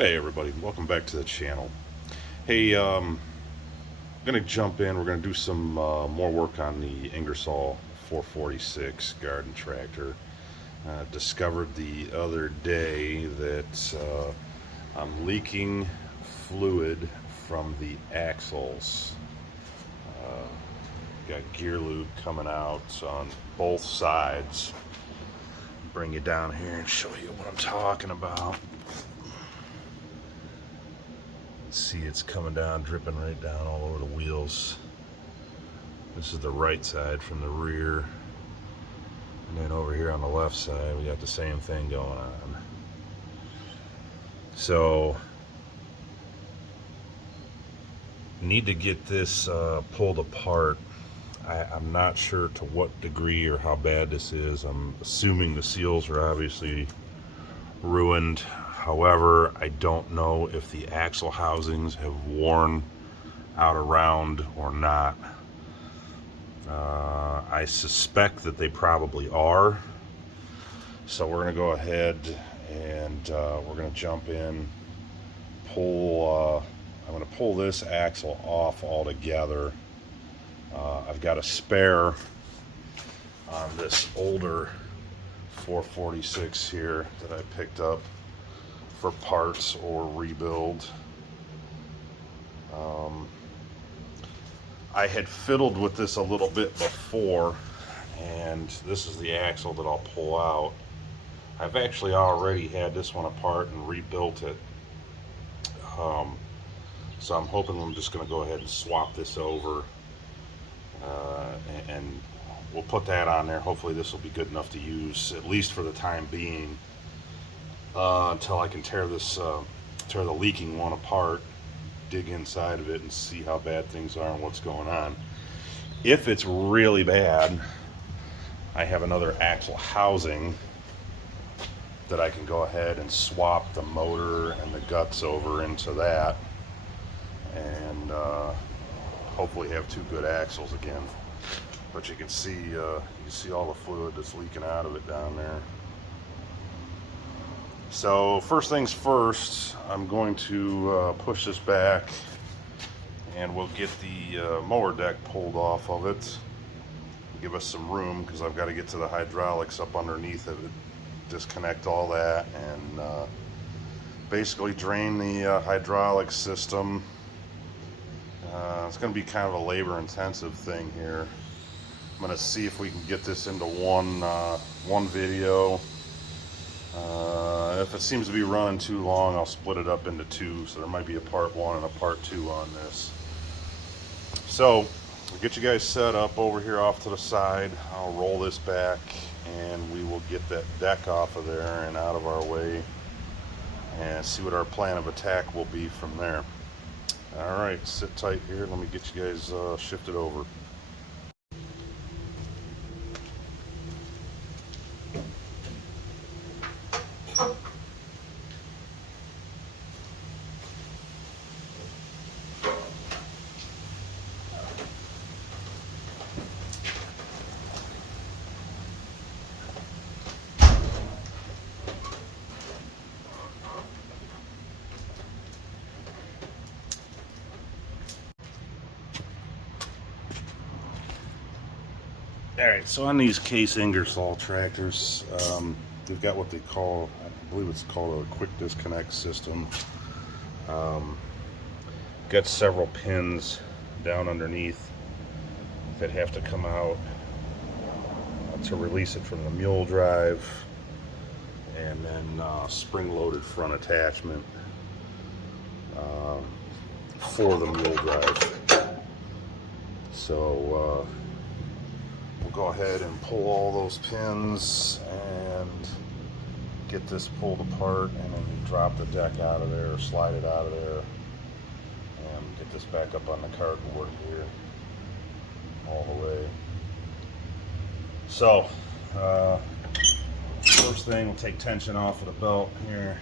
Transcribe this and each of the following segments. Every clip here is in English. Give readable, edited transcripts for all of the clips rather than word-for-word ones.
Hey everybody, welcome back to the channel. Hey, I'm gonna jump in. We're gonna do some more work on the Ingersoll 446 garden tractor. Discovered the other day that I'm leaking fluid from the axles. Got gear lube coming out on both sides. Bring you down here and show you what I'm talking about. See, it's coming down, dripping right down all over the wheels. This is the right side from the rear, and then over here on the left side we got the same thing going on. So need to get this pulled apart. I'm not sure to what degree or how bad this is. I'm assuming the seals are obviously ruined. However, I don't know if the axle housings have worn out around or not. I suspect that they probably are. So we're going to go ahead and we're going to jump in, I'm going to pull this axle off altogether. I've got a spare on this older 446 here that I picked up for parts or rebuild. I had fiddled with this a little bit before, and this is the axle that I'll pull out. I've actually already had this one apart and rebuilt it. So I'm hoping I'm just going to go ahead and swap this over, and we'll put that on there. Hopefully this will be good enough to use, at least for the time being, until I can tear the leaking one apart, dig inside of it and see how bad things are and what's going on. If it's really bad, I have another axle housing that I can go ahead and swap the motor and the guts over into that, and hopefully have two good axles again. But you can see all the fluid that's leaking out of it down there. So first things first, I'm going to push this back, and we'll get the mower deck pulled off of it. Give us some room, because I've got to get to the hydraulics up underneath of it, disconnect all that, and basically drain the hydraulic system. It's going to be kind of a labor-intensive thing here. I'm going to see if we can get this into one video. If it seems to be running too long, I'll split it up into two, so there might be a part 1 and a part 2 on this. So we'll get you guys set up over here off to the side. I'll roll this back, and we will get that deck off of there and out of our way, and see what our plan of attack will be from there. All right, sit tight here. Let me get you guys shifted over. Alright, so on these Case Ingersoll tractors, they've got what they call, I believe it's called a quick disconnect system. Got several pins down underneath that have to come out to release it from the mule drive, and then spring-loaded front attachment for the mule drive. So we'll go ahead and pull all those pins and get this pulled apart, and then drop the deck out of there, or slide it out of there, and get this back up on the cardboard here all the way. So first thing, we'll take tension off of the belt here.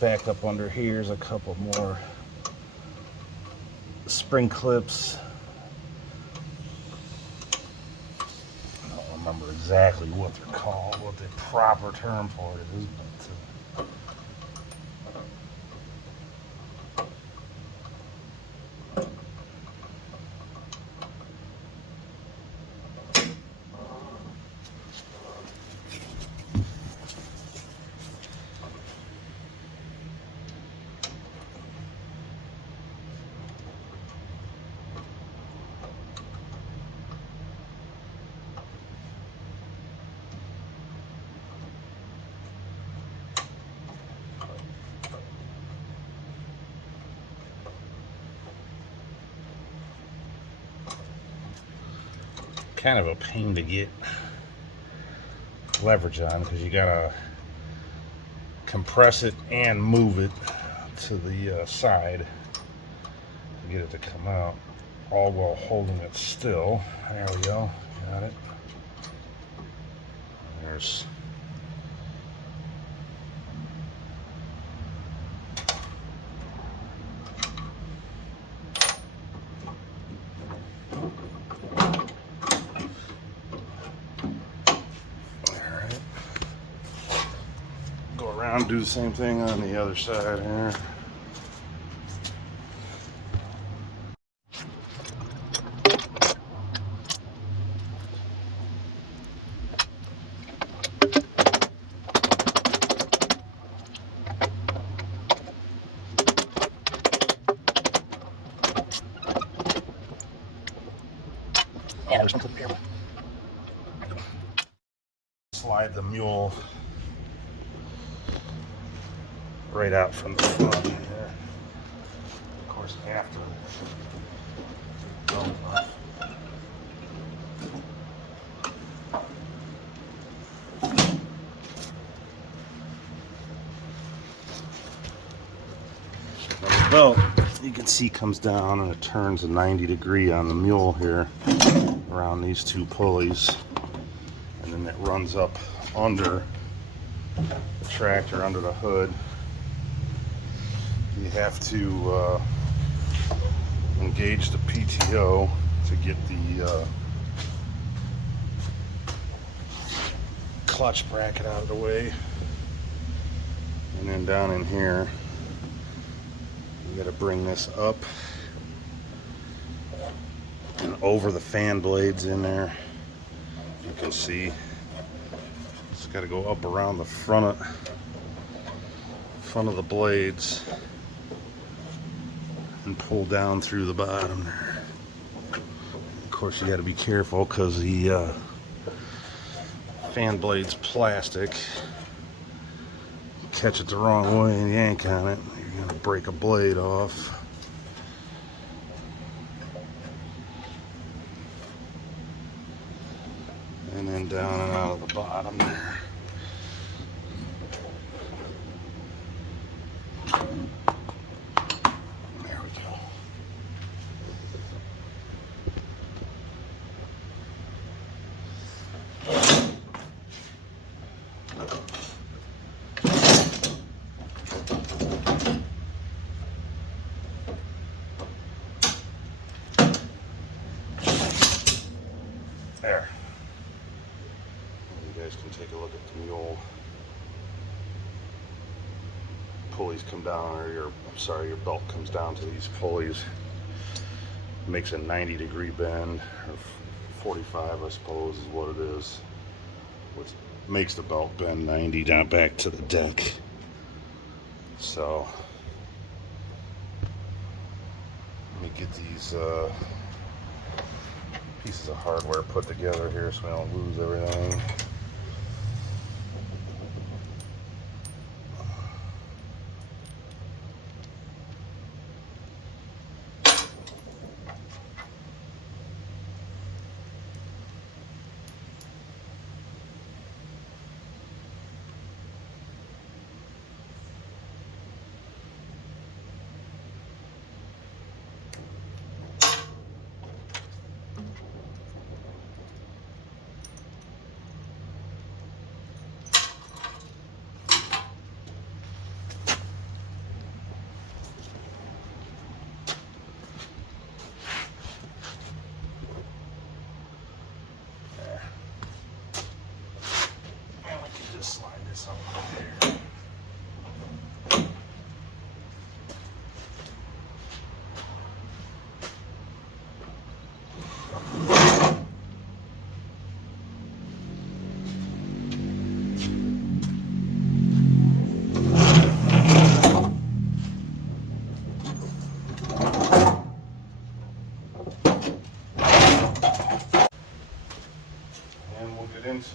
back up under here's a couple more spring clips. I don't remember exactly what they're called, what the proper term for it is, but kind of a pain to get leverage on because you gotta compress it and move it to the side to get it to come out, all while holding it still. There we go, got it. There's around, do the same thing on the other side here. Yeah, there's one clip here. Slide the mule right out from the front here. Of course, after the belt, you can see comes down and it turns a 90-degree on the mule here around these two pulleys, and then it runs up under the tractor, under the hood. You have to engage the PTO to get the clutch bracket out of the way, and then down in here you got to bring this up and over the fan blades in there. You can see it's got to go up around the front of the blades and pull down through the bottom there. Of course, you got to be careful because the fan blade's plastic. Catch it the wrong way and yank on it, you're going to break a blade off. And then down and out of the bottom there. There. You guys can take a look at the mule. Pulleys come down, or your belt comes down to these pulleys. Makes a 90-degree bend, or 45, I suppose, is what it is. Which makes the belt bend 90 down back to the deck. So let me get these pieces of hardware put together here so we don't lose everything. and we'll get into it.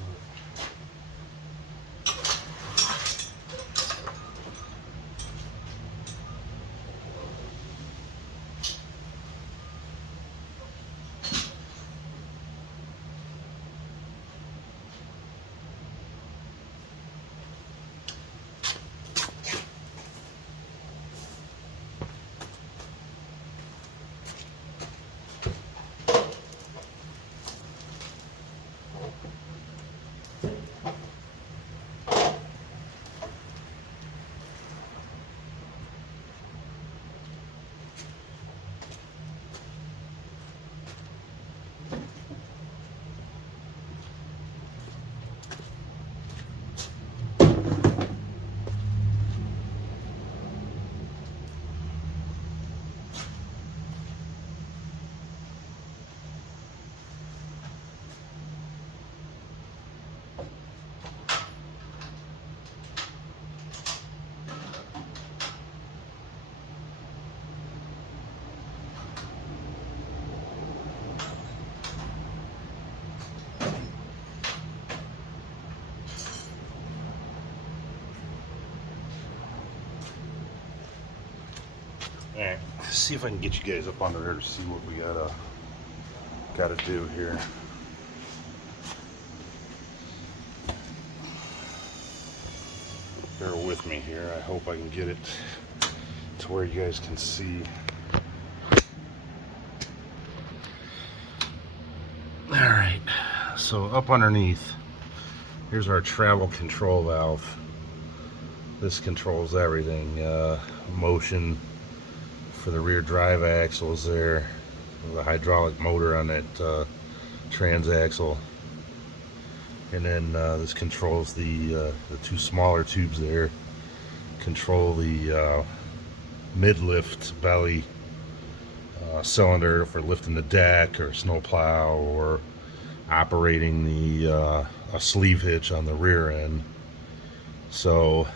Alright, see if I can get you guys up under there to see what we gotta do here. Bear with me here. I hope I can get it to where you guys can see. Alright, so up underneath, here's our travel control valve. This controls everything. Motion for the rear drive axles there. The hydraulic motor on that transaxle. And then this controls the two smaller tubes there. Control the mid-lift belly cylinder for lifting the deck or snowplow, or operating the a sleeve hitch on the rear end. So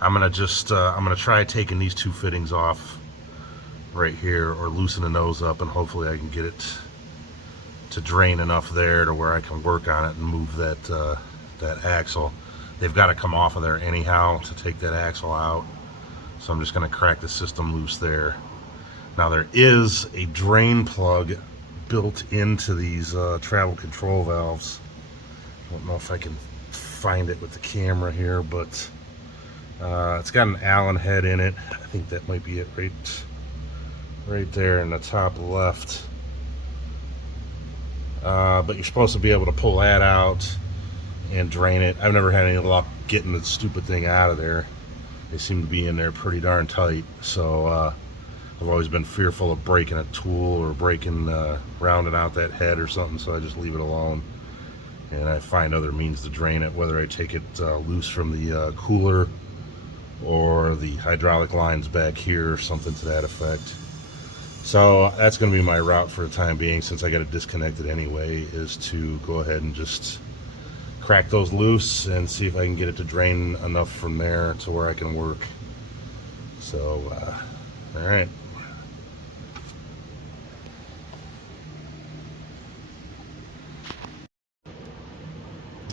I'm gonna try taking these two fittings off right here, or loosening those up, and hopefully I can get it to drain enough there to where I can work on it and move that that axle. They've got to come off of there anyhow to take that axle out, so I'm just going to crack the system loose there. Now there is a drain plug built into these travel control valves. I don't know if I can find it with the camera here, but it's got an Allen head in it. I think that might be it right there in the top left. But you're supposed to be able to pull that out and drain it. I've never had any luck getting the stupid thing out of there. They seem to be in there pretty darn tight. So I've always been fearful of breaking a tool or rounding out that head or something, so I just leave it alone. And I find other means to drain it, whether I take it loose from the cooler or the hydraulic lines back here or something to that effect. So that's going to be my route for the time being, since I got it disconnected anyway, is to go ahead and just crack those loose and see if I can get it to drain enough from there to where I can work. So, all right.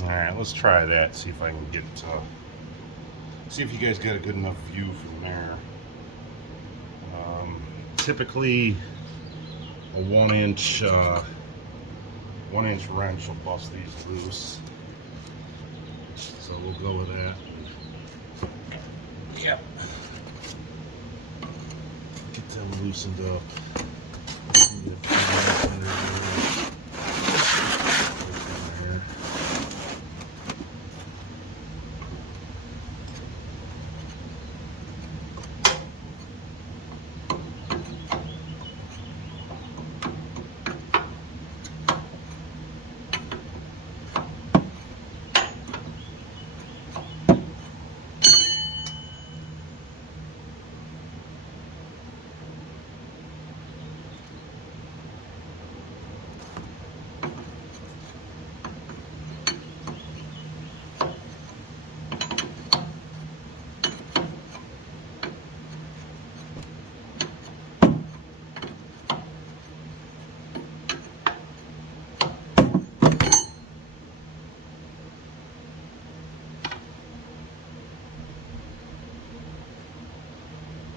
All right, let's try that. See if I can get. See if you guys got a good enough view from there. Typically, a 1-inch wrench will bust these loose. So we'll go with that. Yeah. Get them loosened up.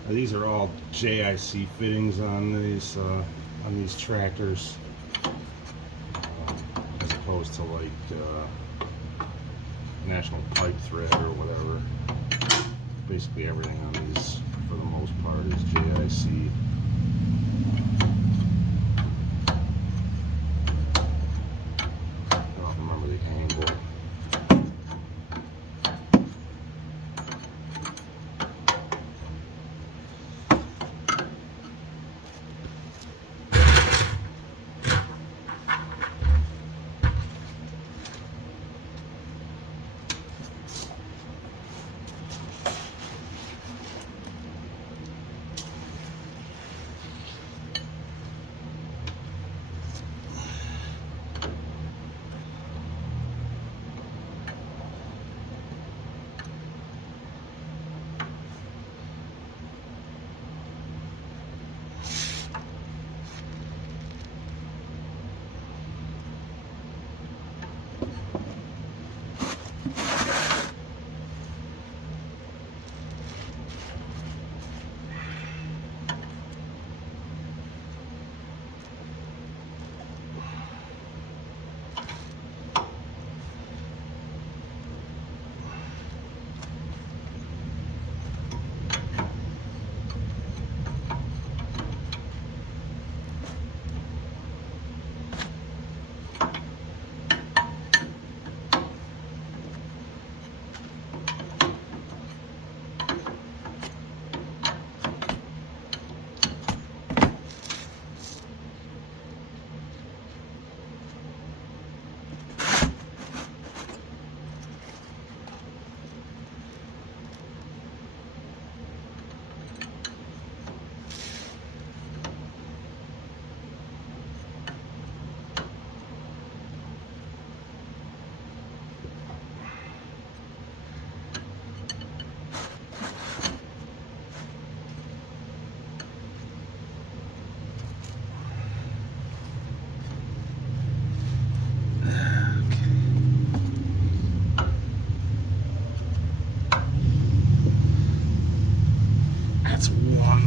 These are all JIC fittings on these tractors, as opposed to like National Pipe Thread or whatever. Basically everything on these, for the most part, is JIC. I don't remember the angle. That's one.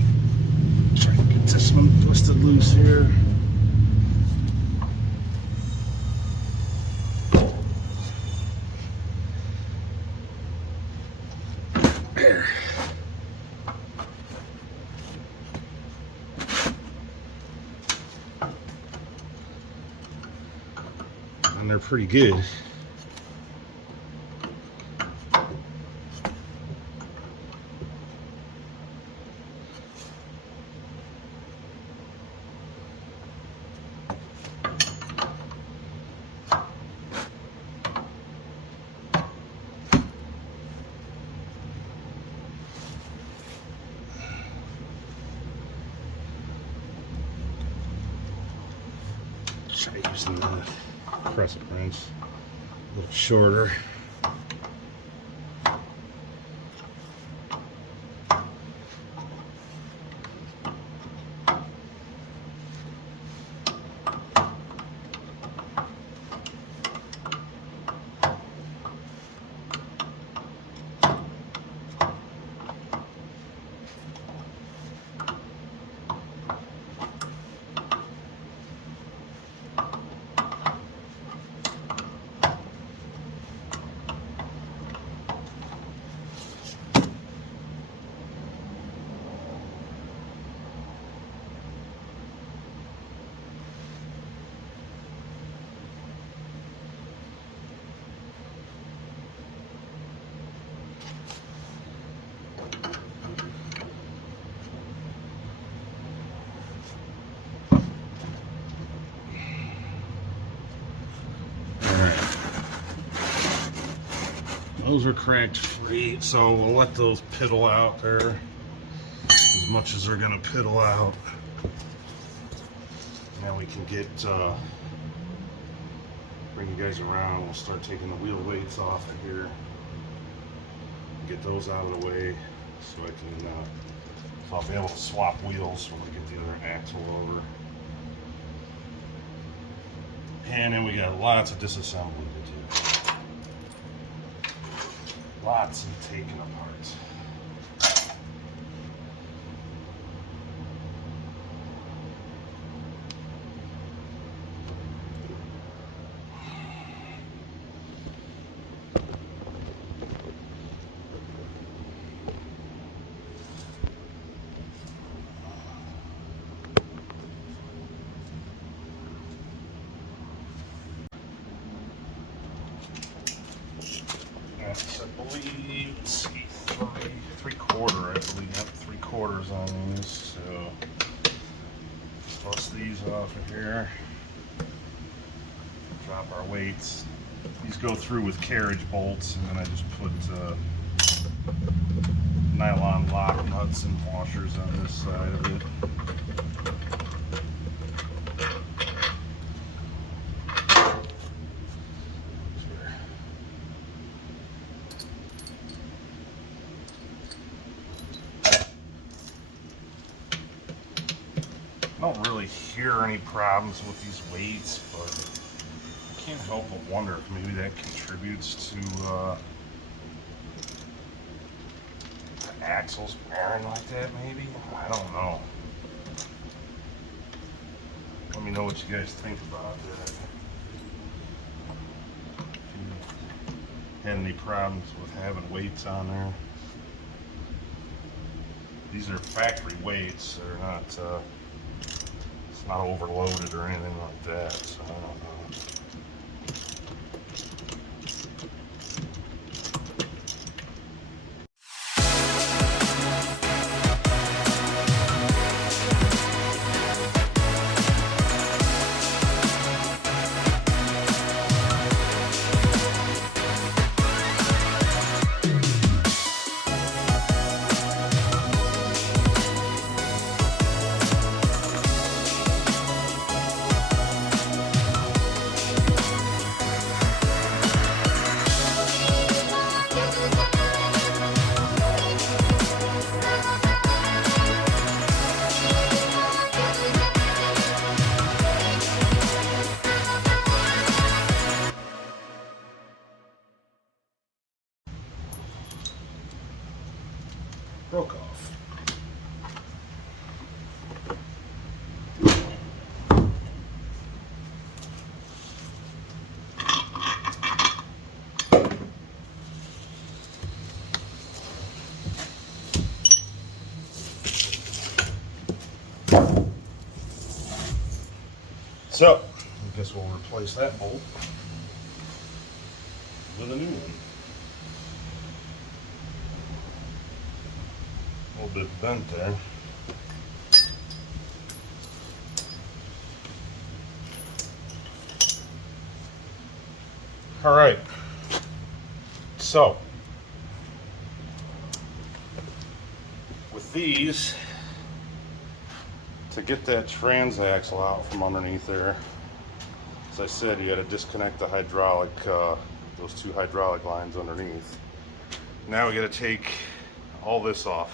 Try to get this one twisted loose here. There. And they're pretty good. Try using the crescent wrench a little shorter. Those are cracked free, so we'll let those piddle out there as much as they're gonna piddle out. Now we can get bring you guys around. We'll start taking the wheel weights off of here. Get those out of the way so I can so I'll be able to swap wheels when we get the other axle over. And then we got lots of disassembly to do. Lots of taking apart. 3/4, I believe. Yep, 3/4 on these. So bust these off of here. Drop our weights. These go through with carriage bolts, and then I just put nylon lock nuts and washers on this side of it. I don't really hear any problems with these weights, but I can't help but wonder if maybe that contributes to the axles wearing like that, maybe? I don't know. Let me know what you guys think about that. If you had any problems with having weights on there. These are factory weights. They're not, it's not overloaded or anything like that, so I don't know. Broke off. So, I guess we'll replace that bolt with a new one. A little bit bent there. All right, so with these, to get that transaxle out from underneath there, as I said, you got to disconnect the hydraulic, those two hydraulic lines underneath. Now we got to take all this off.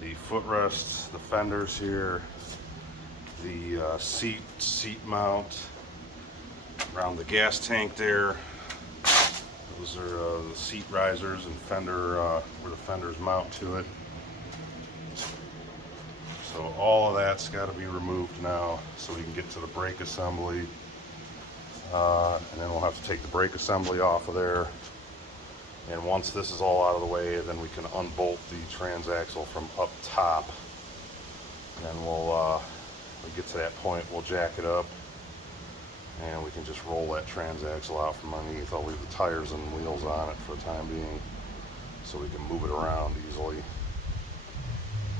The footrests, the fenders here, the seat mount around the gas tank there. Those are the seat risers and fender, where the fenders mount to it. So all of that's got to be removed now so we can get to the brake assembly. And then we'll have to take the brake assembly off of there. And once this is all out of the way, then we can unbolt the transaxle from up top. And then when we get to that point, we'll jack it up and we can just roll that transaxle out from underneath. I'll leave the tires and wheels on it for the time being so we can move it around easily.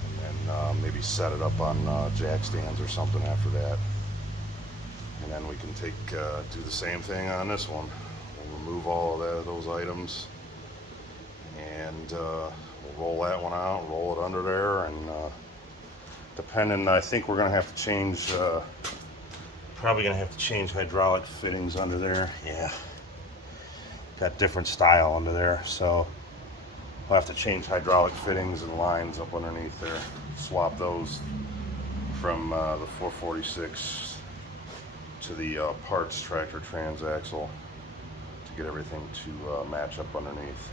And then maybe set it up on jack stands or something after that. And then we can do the same thing on this one. We'll remove all of those items. And we'll roll that one out, roll it under there, and depending, I think we're going to have to change, probably going to have to change hydraulic fittings under there. Yeah, got different style under there, so we'll have to change hydraulic fittings and lines up underneath there. Swap those from the 446 to the parts tractor transaxle to get everything to match up underneath.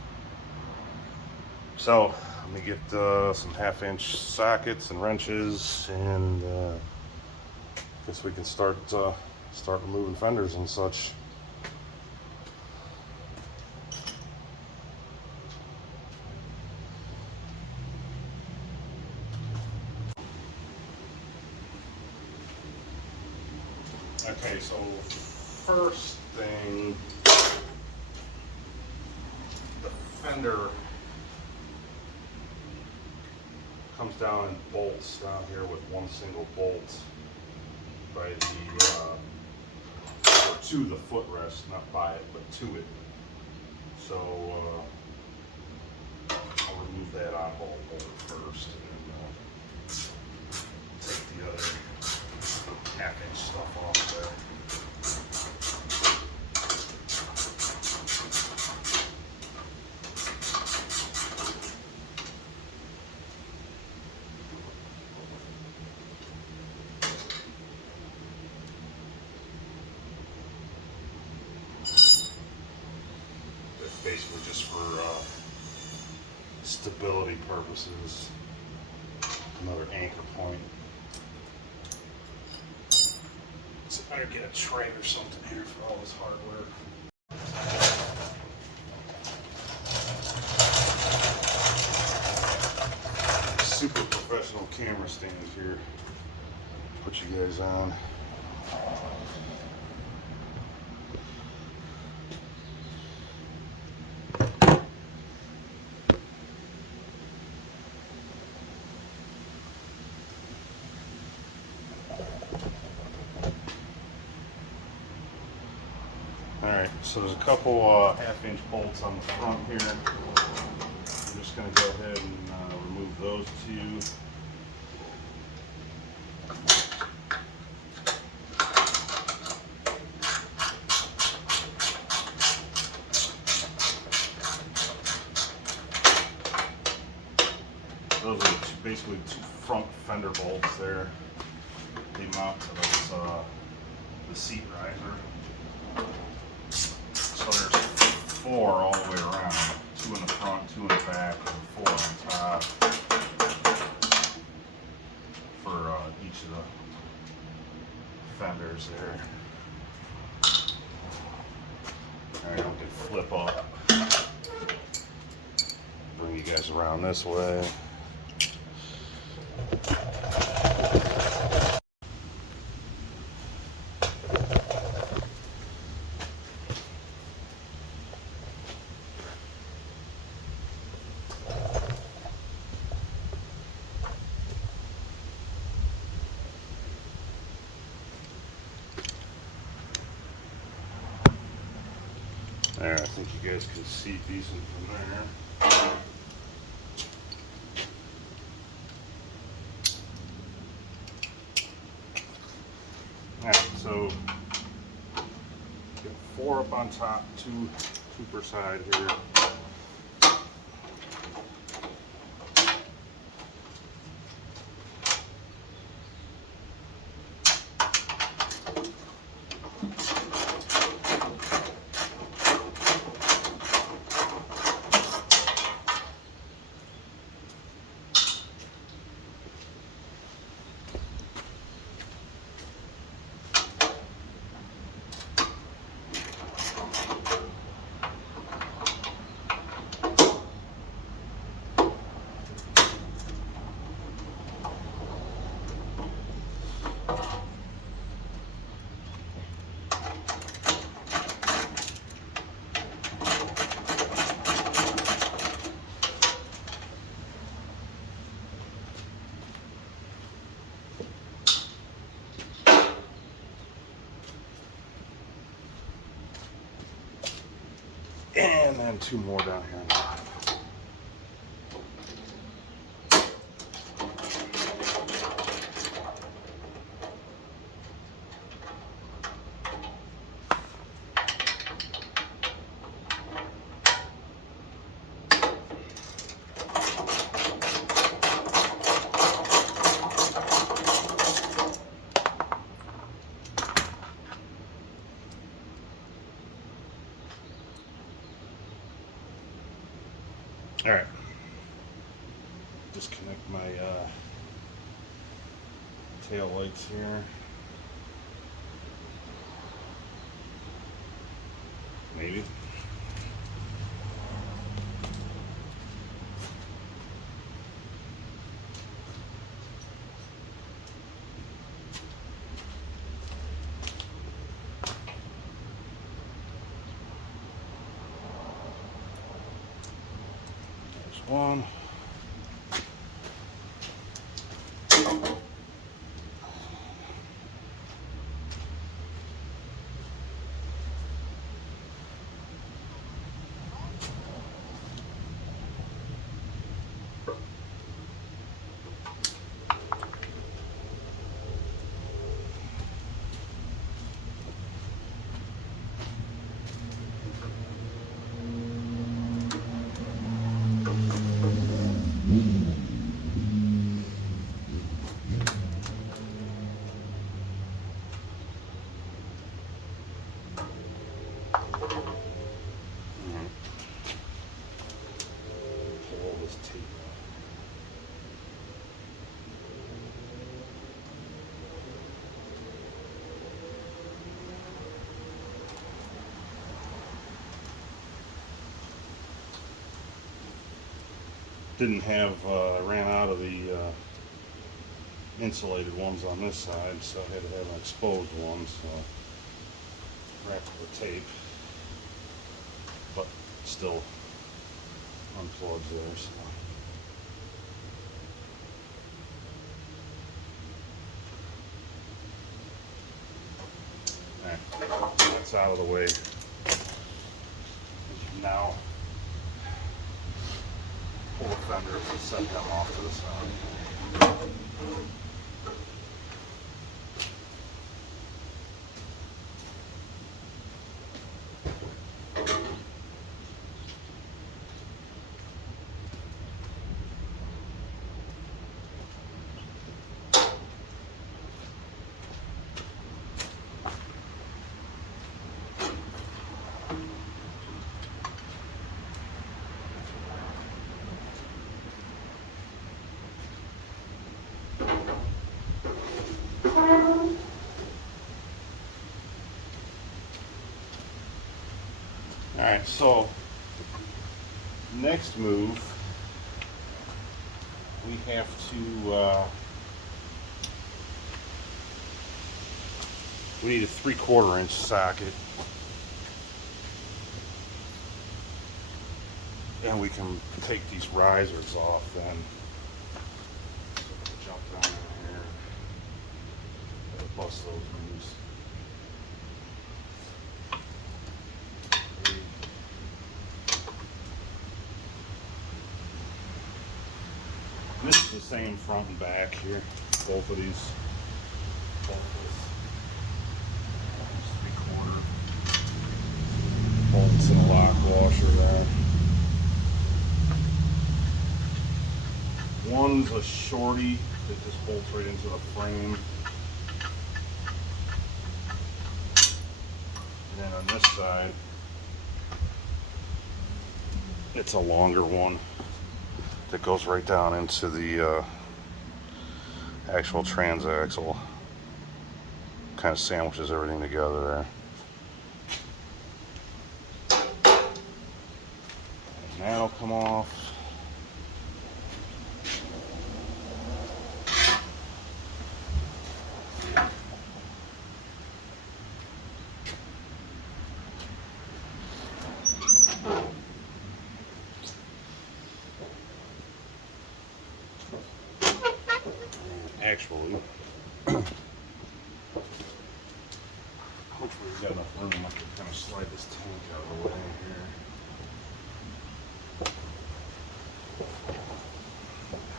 So let me get some 1/2-inch sockets and wrenches, and I guess we can start removing fenders and such. Okay, so first thing, the fender comes down in bolts down here with one single bolt by the or to the footrest, not by it, but to it. So I'll remove that on-hole motor first, and take the other half-inch stuff off there. Basically just for stability purposes. Another anchor point. So I better get a tray or something here for all this hard work. Super professional camera stand here. Put you guys on. Alright, so there's a couple half-inch bolts on the front here. I'm just going to go ahead and remove those two. Those are basically two front fender bolts there. They mount to those, the seat riser. So there's 4 all the way around. 2 in the front, 2 in the back, and 4 on top for each of the fenders there. Alright, I'm gonna flip up. Bring you guys around this way. There, I think you guys can see decent from there. Alright, so get 4 up on top, 2 per side here. And then 2 more down here on the bottom. All right, disconnect my tail lights here. Maybe. There's one. Didn't have, I ran out of the insulated ones on this side, so I had to have an exposed one, so wrapped it with tape, but still unplugged there. So. Alright, that's out of the way. Now pull the fenders and set them off to the side. Alright, so next move, we have to, we need a 3/4 inch socket, and we can take these risers off then. So jump down in here, and bust those loose. This is the same front and back here, both of these. Both of these 3/4 bolts and a lock washer there. One's a shorty that just bolts right into the frame. And then on this side, it's a longer one that goes right down into the actual transaxle. Kind of sandwiches everything together there. And that'll come off. Actually, hopefully we've got enough room. I can kind of slide this tank out of the way here.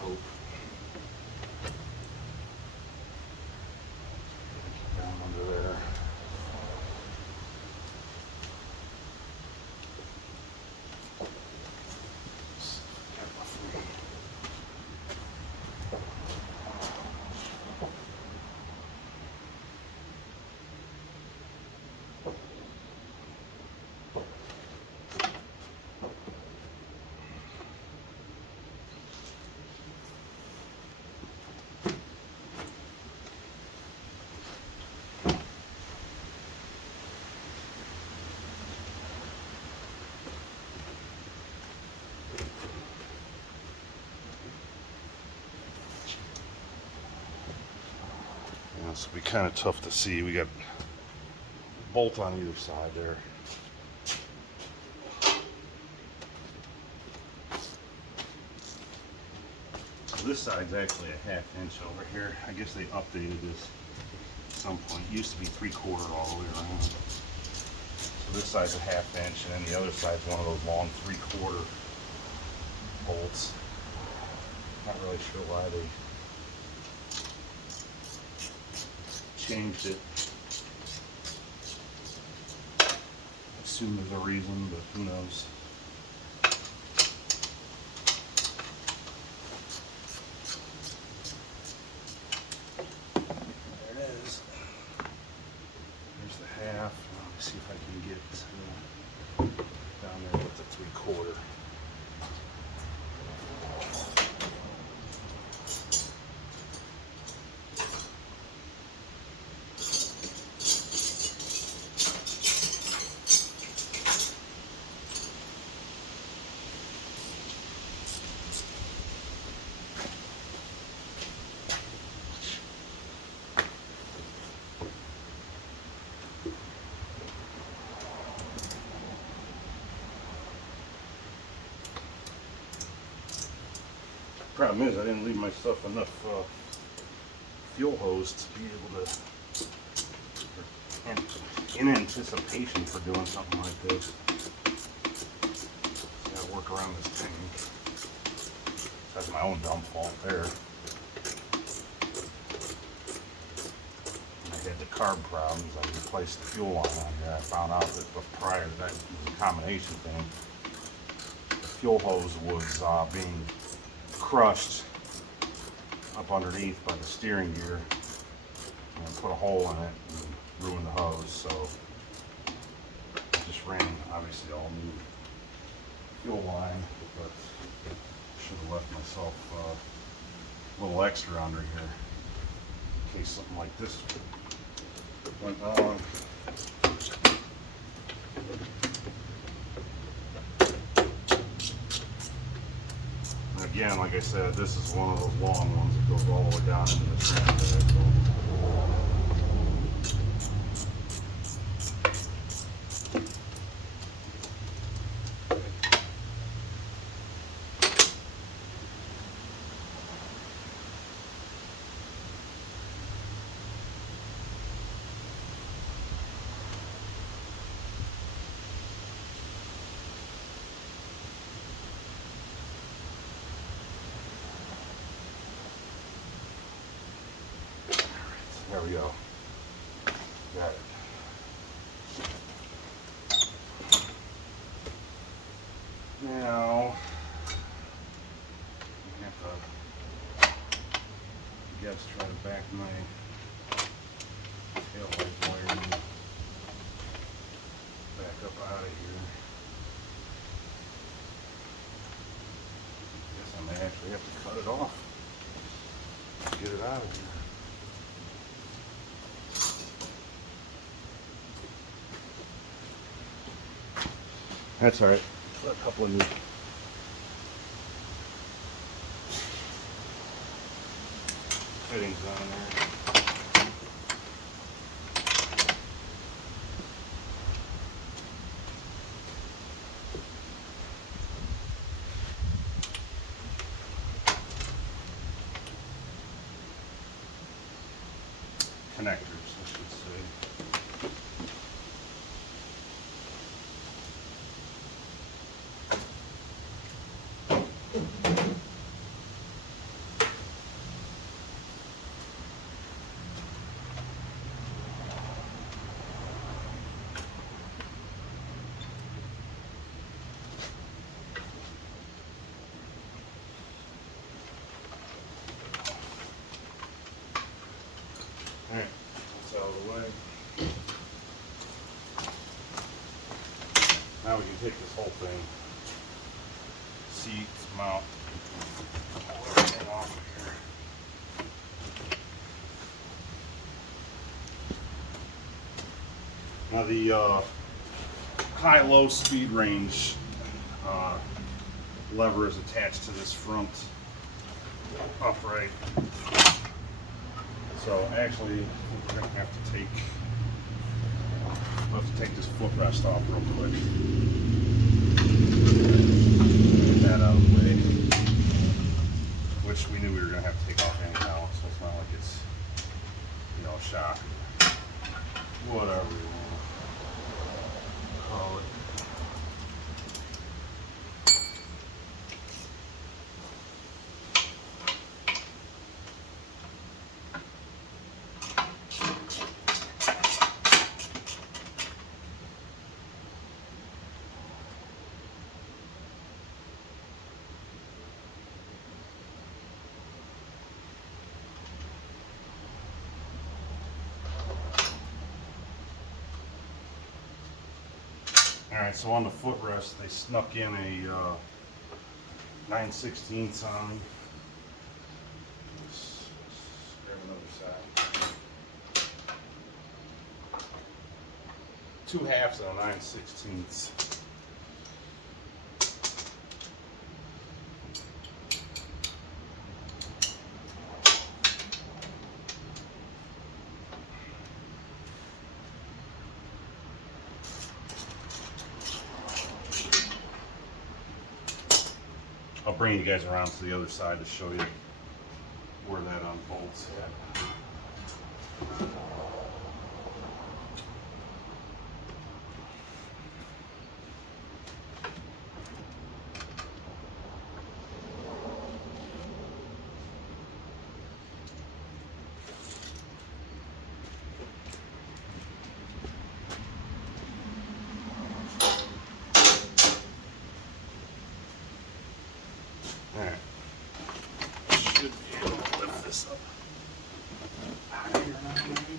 Hope. Down under there. This will be kind of tough to see. We got a bolt on either side there. So this side's actually a 1/2 inch over here. I guess they updated this at some point. It used to be 3/4 all the way around. So this side's a 1/2 inch, and then the other side's one of those long 3/4 bolts. Not really sure why they changed it. I assume there's a reason, but who knows. There it is. There's the 1/2. Let me see if I can get down there with the 3/4. Problem is, I didn't leave myself enough fuel hose to be able to, and in anticipation for doing something like this. Gotta work around this tank. That's my own dumb fault there. I had the carb problems. I replaced the fuel line on here. I found out that prior to that, it was a combination thing. The fuel hose was being crushed up underneath by the steering gear and put a hole in it and ruined the hose. So I just ran obviously all new fuel line, but should have left myself a little extra under here in case something like this went on. Again, like I said, this is one of those long ones that goes all the way down into the Transaxle. There we go. Got it. Now, I have to, I guess, try to back my taillight wiring back up out of here. Guess I may actually have to cut it off to get it out of here. That's all right. Put a couple of new fittings on there. Connectors, I should say. Alright, that's out of the way. Now we can take this whole thing, seats, mount, pull everything off of here. Now the high-low speed range lever is attached to this front upright. So actually, we're going to have to take this footrest off real quick. Get that out of the way, which we knew we were going to have to take off anyhow, so it's not like it's, you know, a shock. Whatever you want to call it. Alright, so on the footrest, they snuck in a 9/16 on me. Let's grab another side. 2/2 of a 9/16. I'll bring you guys around to the other side to show you where that unbolts at. Alright, should be able to lift this up higher now, maybe.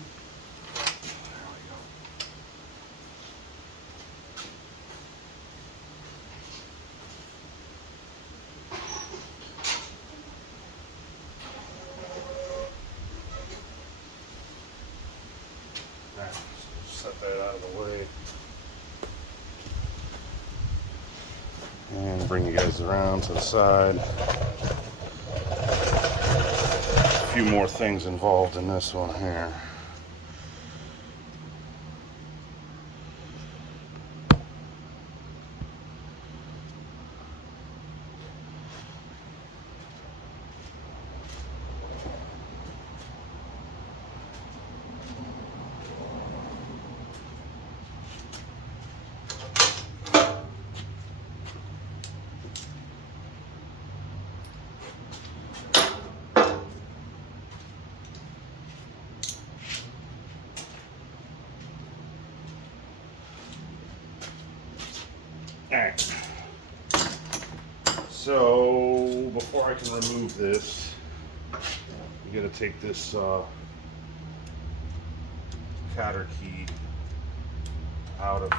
There we go. Alright, so set that out of the way. And bring you guys around to the side. A few more things involved in this one here. Alright, so before I can remove this, you gotta take this cotter key out of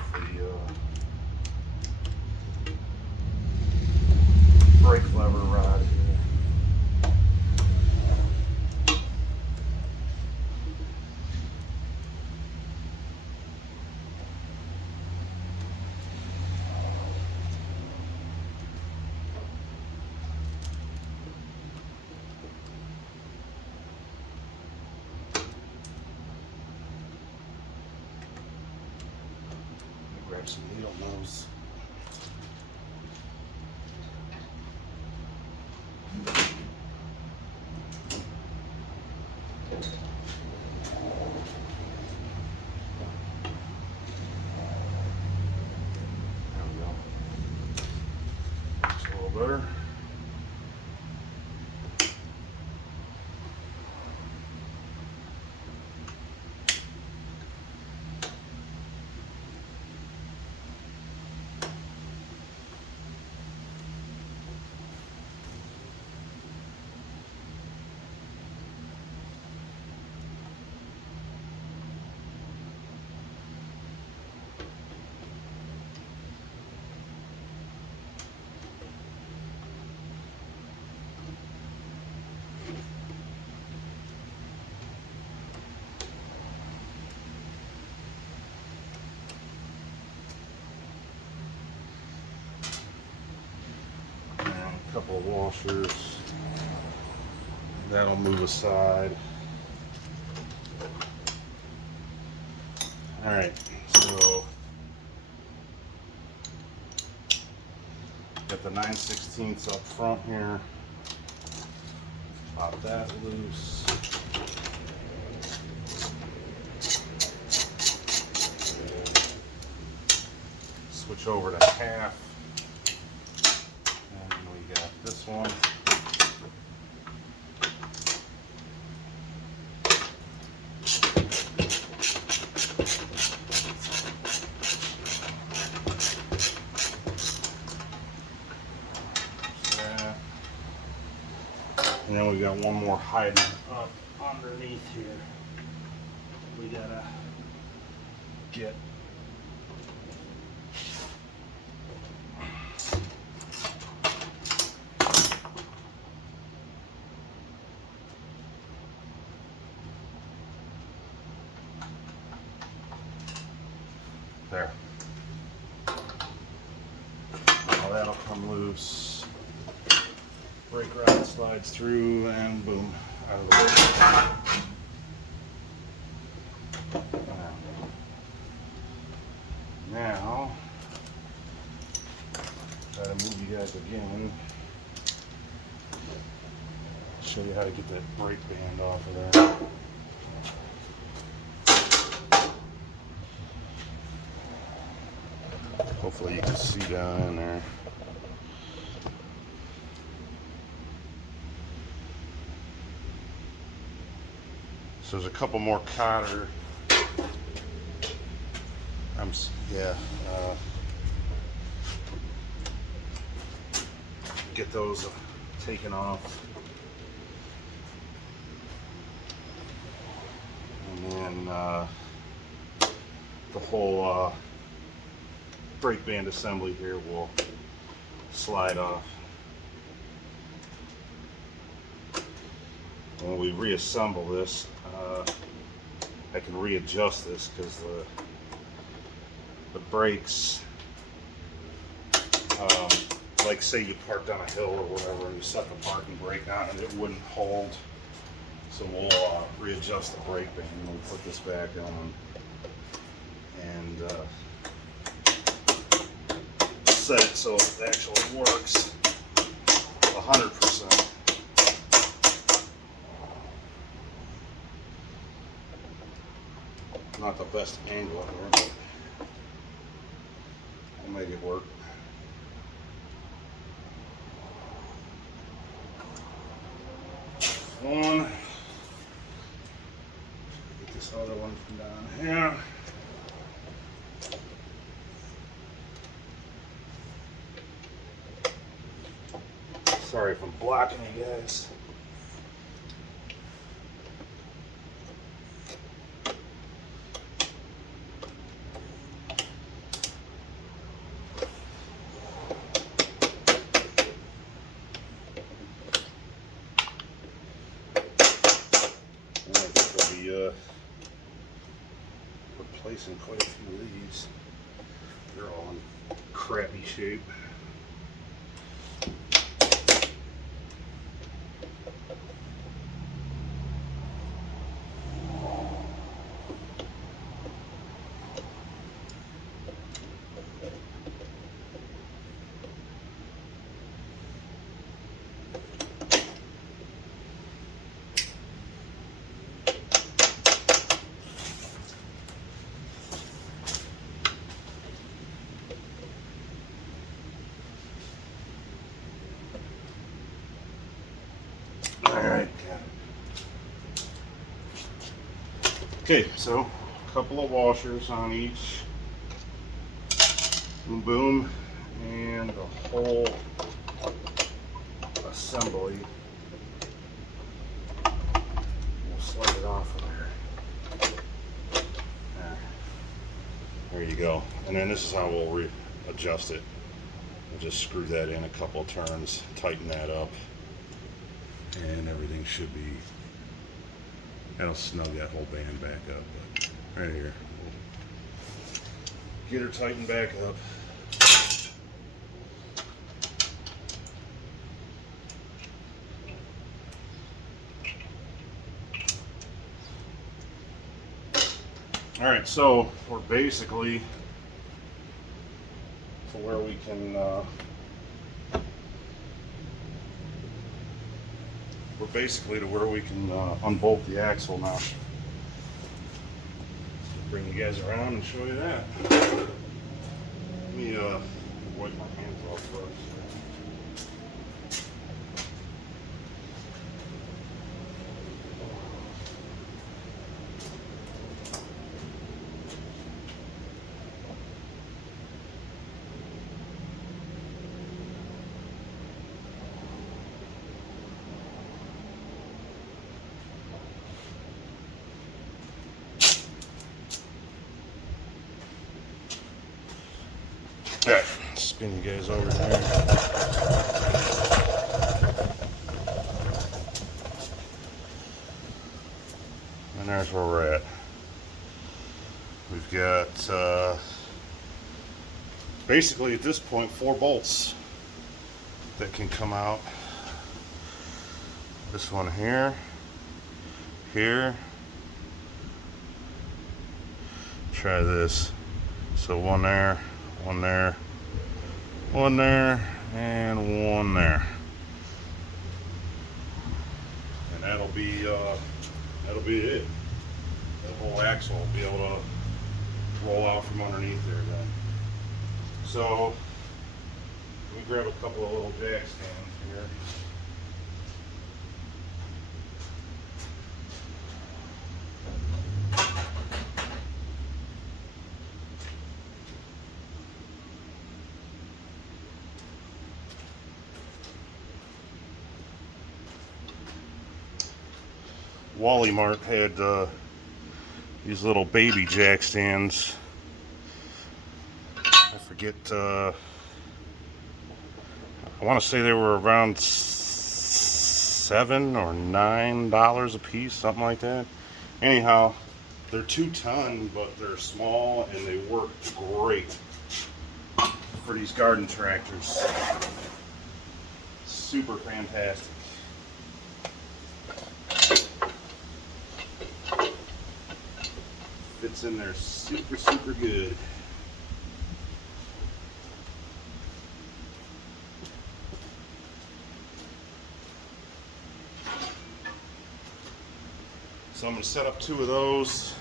the brake lever rod here. Grab some needle nose. There we go. Just a little better. Couple of washers. That'll move aside. All right, so got the 9/16 up front here. Pop that loose. Switch over to half. This one. And then we got one more hiding up underneath here. We gotta get there. Now that'll come loose. Brake rod slides through and boom, out of the way. Now, try to move you guys again. show you how to get that brake band off of there. Hopefully you can see down in there. So there's a couple more cotter. Get those taken off. And then the whole brake band assembly here will slide off. When we reassemble this, I can readjust this because the brakes, like say you parked on a hill or whatever and you set the parking brake on and it wouldn't hold. So we'll readjust the brake band and we'll put this back on and set it so it actually works 100%. Not the best angle here, but we'll make it work. One. Get this other one from down here. Sorry if I'm blocking you guys. Replacing quite a few of these. They're all in crappy shape. Okay, so a couple of washers on each, boom, boom, and the whole assembly. We'll slide it off of there. There you go. And then this is how we'll readjust it. We'll just screw that in a couple of turns, tighten that up, and everything should be. That'll snug that whole band back up, but right here. Get her tightened back up. All right, so we're basically to where we can unbolt the axle now. Bring you guys around and show you that. Let me wipe my hands off first. Alright, spin you guys over there. And there's where we're at. We've got basically at this point 4 bolts that can come out. This one here, here. Try this. So one there. One there, one there, and one there. and that'll be it. The whole axle will be able to roll out from underneath there then. So let me grab a couple of little jack stands here. Wally Mart had these little baby jack stands. I forget, I want to say they were around $7 or $9 a piece, something like that. Anyhow, they're 2-ton, but they're small and they work great for these garden tractors. Super fantastic. Fits in there super, super good. So I'm going to set up 2 of those.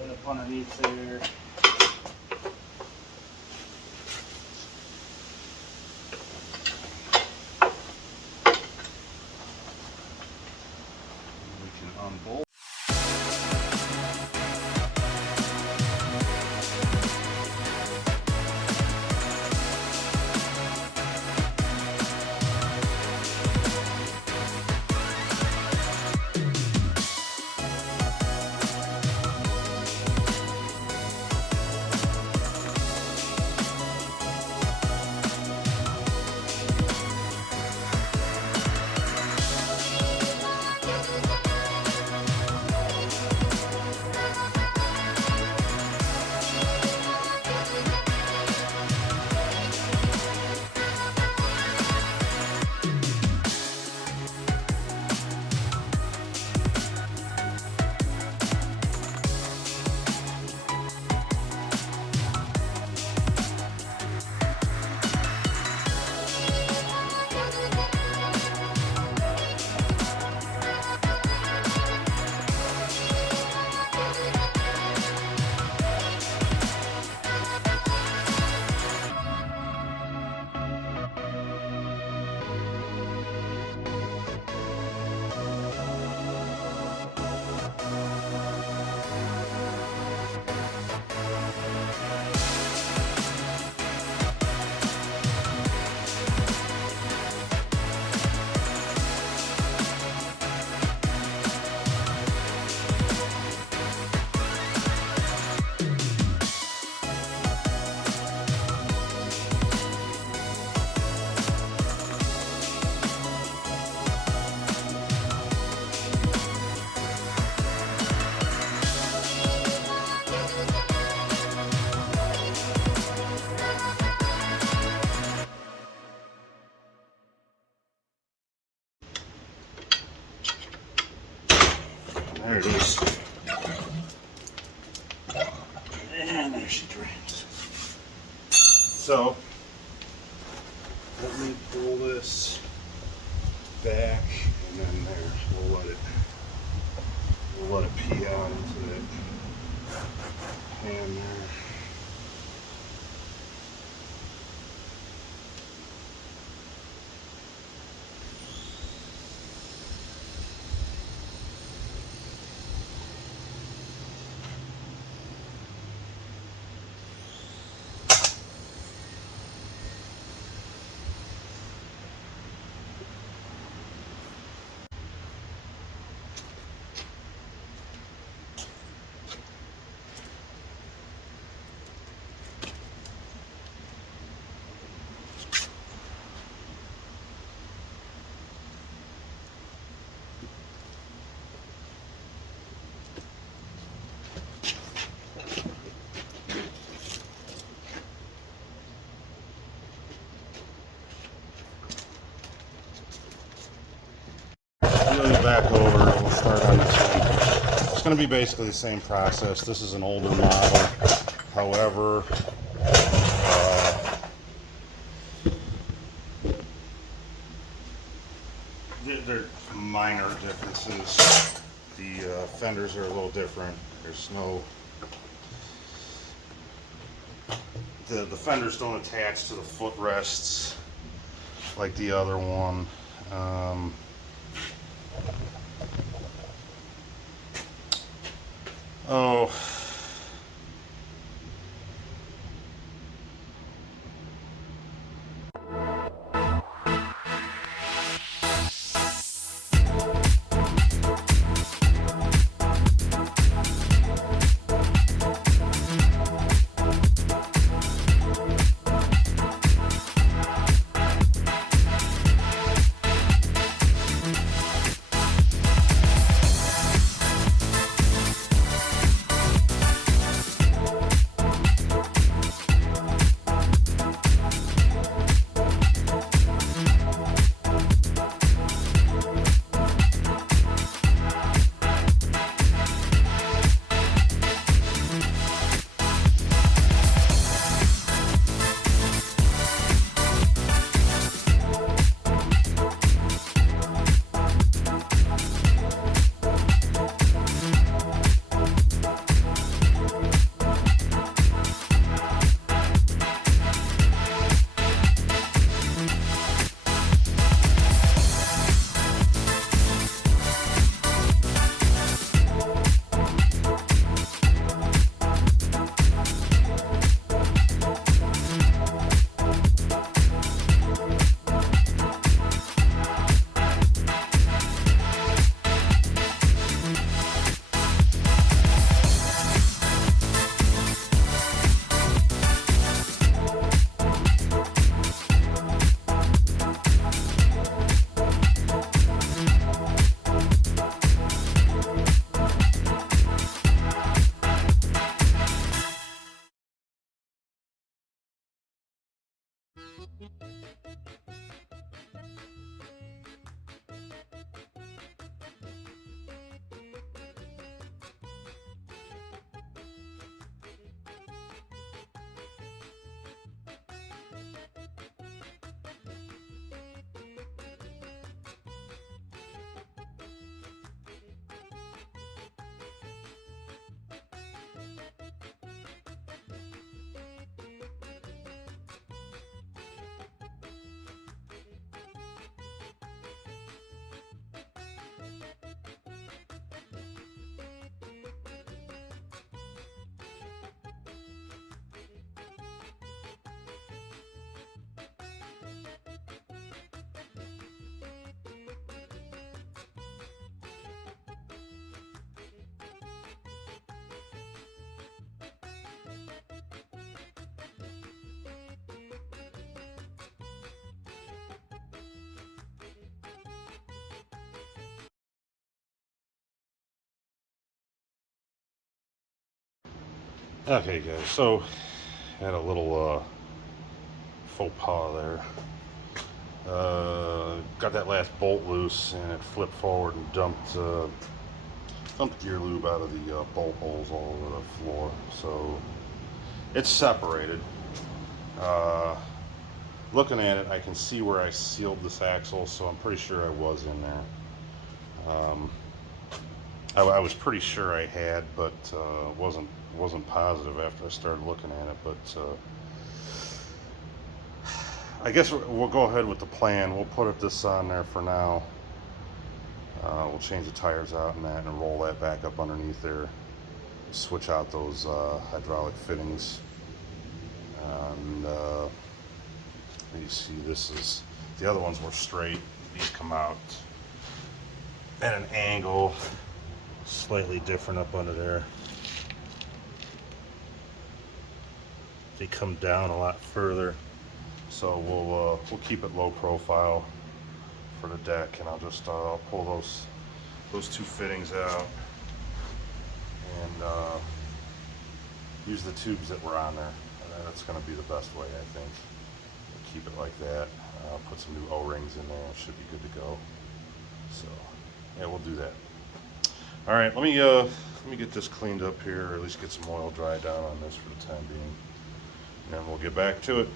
Right up underneath there. We can unbolt. There it is. And there she drains. So, let me pull this back and then there, we'll let it pee out into that pan there. Back over, we'll start on this one. It's going to be basically the same process. This is an older model. However, differences. The fenders are a little different. There's no, the fenders don't attach to the footrests like the other one. Oh, okay guys, so had a little faux pas there. Got that last bolt loose and it flipped forward and dumped gear lube out of the bolt holes all over the floor. So it's separated. Looking at it, I can see where I sealed this axle, so I'm pretty sure I was in there. I was pretty sure I had, but wasn't positive after I started looking at it. But I guess we'll go ahead with the plan. We'll put this on there for now. We'll change the tires out and that, and roll that back up underneath there. Switch out those hydraulic fittings. And you see, this is, the other ones were straight. These come out at an angle, slightly different up under there. They come down a lot further. So we'll keep it low profile for the deck, and I'll just I'll pull those two fittings out and use the tubes that were on there. And that's going to be the best way, I think. We'll keep it like that. Put some new O-rings in there. It should be good to go. So yeah, we'll do that. All right, let me get this cleaned up here, or at least get some oil dry down on this for the time being, and then we'll get back to it.